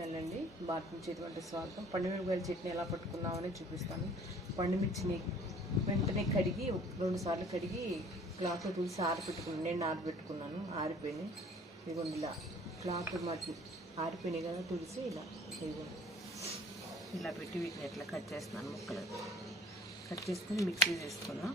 Channel అండి. భారతీయ చేతి వంట స్వాగతం. పండుమిరపకాయల చట్నీ ఎలా పట్టుకున్నామని చూపిస్తాను. పండుమిర్చిని వెంటనే కడిగి 2 సార్లు కడిగి క్లాత్ తులిసి ఆరిపెట్టుకున్నాను. నేను ఆరిపెట్టుకున్నాను, ఆరిపోయినాయి. ఇదిగోండి ఇలా క్లాత్ మట్టి ఆరిపోయినాయి కదా, తులిసి ఇలా ఇదిగోండి ఇలా పెట్టి వీటిని ఎట్లా కట్ చేస్తున్నాను. ముక్కలు కట్ చేసుకుని మిక్సీ చేసుకున్నాను.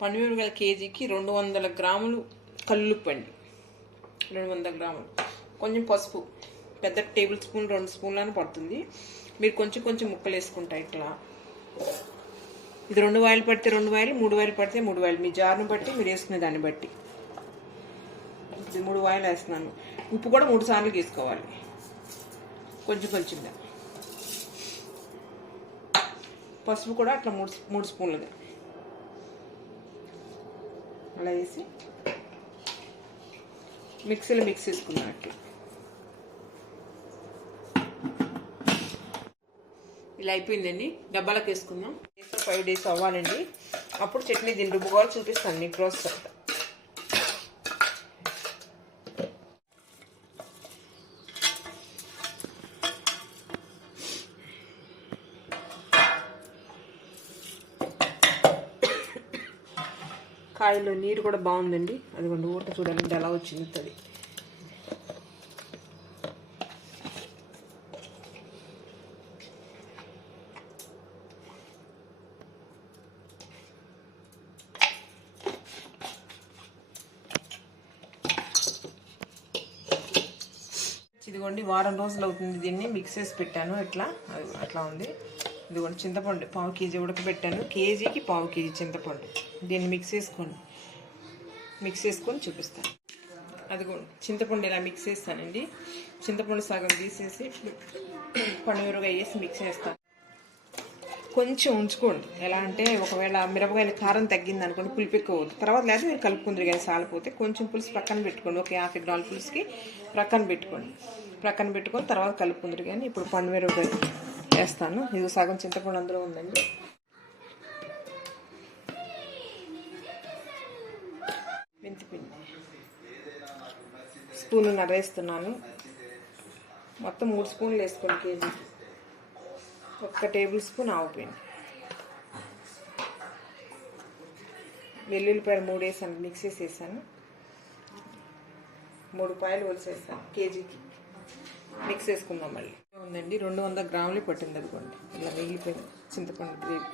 పండుమిరపకాయల కేజీకి 200 గ్రాములు కల్లుప్పండి, 200 గ్రాములు. కొంచెం పసుపు, పెద్ద టేబుల్ స్పూన్ 2 స్పూన్లను పడుతుంది. మీరు కొంచెం కొంచెం ముక్కలు వేసుకుంటా ఇట్లా. ఇది 2 వాయిలు పడితే 2 వాయిలు, 3 వాయిలు పడితే 3 వాయిలు, మీ జారును బట్టి మీరు వేసుకునే దాన్ని బట్టి. ఇది 3 వాయిలు వేస్తున్నాను. ఉప్పు కూడా 3 సార్లు వేసుకోవాలి, కొంచెం కొంచెంగా. పసుపు కూడా అట్లా 3 స్పూన్లుగా అలా వేసి మిక్సీలో మిక్స్ చేసుకున్నాను. అట్లా ఇలా అయిపోయిందండి. డబ్బాలకు వేసుకుందాం. 5 days అవ్వాలండి. అప్పుడు చట్నీ దీన్ని రుబ్బుకోవాలి, చూపిస్తాను మీకు ప్రాసెస్ అంతా. కాయలో నీరు కూడా బాగుందండి. అదిగోండి ఊట చూడాలంటే ఎలా వచ్చింది అది. ఇదిగోండి వారం రోజులు అవుతుంది దీన్ని మిక్స్ చేసి పెట్టాను. ఇట్లా అట్లా ఉంది. ఇదిగోండి చింతపండు 1/4 కేజీ ఉడకబెట్టాను. కేజీకి 1/4 కేజీ చింతపండు. దీన్ని మిక్స్ చేసుకొని చూపిస్తాను. అదిగోండి చింతపండు ఇలా మిక్స్ చేస్తానండి. చింతపండు సగం తీసేసి పండుమిరపకాయ వేసి మిక్స్ చేస్తాను. కొంచెం ఉంచుకోండి. ఎలా అంటే ఒకవేళ మిరపకాయల కారం తగ్గింది అనుకోండి, పులుపు ఎక్కువ అవుతుంది. తర్వాత లేదా మీరు కలుపుకుందరు కానీ సాలిపోతే కొంచెం పులుసు ప్రక్కన పెట్టుకోండి. ఒక 50 గ్రాముల పులుసుకి ప్రక్కన పెట్టుకొని తర్వాత కలుపుకుందరు. కానీ ఇప్పుడు పండుమిరపకాయ వేస్తాను. ఇది సగం చింతపండు అందులో ఉందండి. మెంతిపిండి స్పూనున్నర వేస్తున్నాను. మొత్తం 3 స్పూన్లు వేసుకోండి కేజీకి. 1 టేబుల్ స్పూన్ ఆవుపిండి. వెల్లుల్లిపాయలు 3 వేసాను, మిక్స్ చేసి వేసాను. 3 పాయలు ఒలిసేస్తాను కేజీకి. మిక్స్ చేసుకుందాం. మళ్ళీ ఉందండి 200 గ్రాములు పట్టింది. అనుకోండి ఇలా మిగిలిపోయింది చింతపండు గ్రేవీ.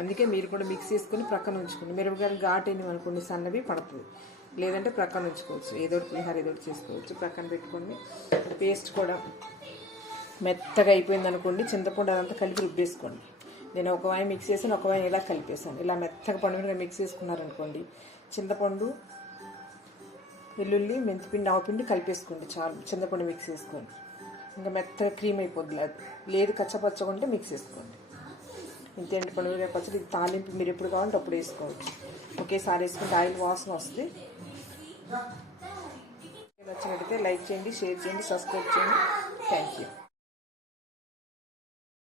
అందుకే మీరు కూడా మిక్స్ చేసుకుని ప్రక్కన ఉంచుకోండి. మిరపకాయలు ఘాటైనవి అనుకోండి సన్నవి పడుతుంది, లేదంటే ప్రక్కన ఉంచుకోవచ్చు. ఏదో పులిహార ఏదో చేసుకోవచ్చు. ప్రక్కన పెట్టుకోండి. పేస్ట్ కూడా మెత్తగా అయిపోయింది అనుకోండి, చింతపండు అదంతా కలిపి రుబ్బేసుకోండి. నేను ఒక వాయి మిక్స్ చేసాను, ఒక వాయి ఇలా కలిపేసాను. ఇలా మెత్తగా పండుమిరపకాయ మిక్స్ చేసుకున్నారనుకోండి, చింతపండు, వెల్లుల్లి, మెంతిపిండి, ఆవుపిండి కలిపేసుకోండి చాలు. చింతపండు మిక్స్ చేసుకోండి. ఇంకా మెత్తగా క్రీమ్ అయిపోద్ది. లేదు కచ్చపచ్చగా ఉంటే మిక్స్ చేసుకోండి. ఇంతేంటి పండుమిరపకాయ పచ్చడి. ఇది తాలింపు మీరు ఎప్పుడు కావాలంటే అప్పుడు వేసుకోవచ్చు. ఒకేసారి వేసుకుంటే ఆయిల్ వాసన వస్తుంది. నచ్చినట్టయితే లైక్ చేయండి, షేర్ చేయండి, సబ్స్క్రైబ్ చేయండి. Thank you.